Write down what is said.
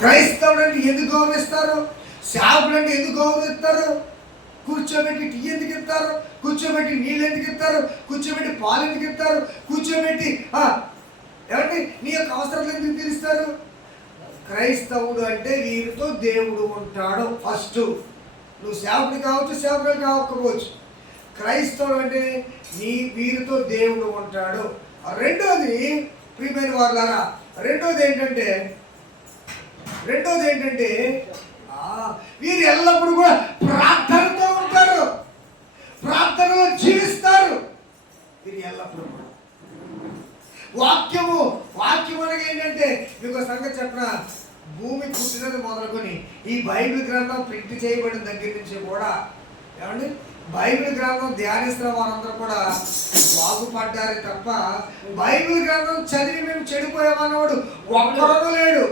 క్రైస్తవుడు అంటే ఎందుకు గౌరవిస్తారు? సేవకుడు అంటే ఎందుకు గౌరవిస్తారు? కూర్చోబెట్టి టీ ఎందుకు ఇస్తారు? కూర్చోబెట్టి నీళ్ళు ఎందుకు ఇస్తారు? కూర్చోబెట్టి పాలు ఎందుకు ఇస్తారు? కూర్చోబెట్టి ఏమంటే నీ యొక్క అవసరాలు ఎందుకు తీరుస్తారు? క్రైస్తవుడు అంటే వీరితో దేవుడు ఉంటాడు. ఫస్ట్ నువ్వు సేవకుడు కావచ్చు, సేవకుడు కాకపోవచ్చు. క్రైస్తవుడు అంటే వీరితో దేవుడు ఉంటాడు. రెండోది ప్రియమైన వారులారా, రెండోది ఏంటంటే వీరు ఎల్లప్పుడూ కూడా ప్రార్థనతో ఉంటారు, ప్రార్థనలో జీవిస్తారు. వీరు ఎల్లప్పుడూ వాక్యం అనగా ఏంటంటే మీకు సంగతి చెప్పిన, భూమి పుట్టినది మొదలుకొని ఈ బైబిల్ గ్రంథం ప్రింట్ చేయబడిన దగ్గర నుంచి కూడా ఏమండి బైబిల్ గ్రంథం ధ్యానిస్తున్న వారందరూ కూడా బాగుపడ్డారే తప్ప బైబిల్ గ్రంథం చదివి మేము చెడిపోయామన్నవాడు ఒక్కడూ లేడు.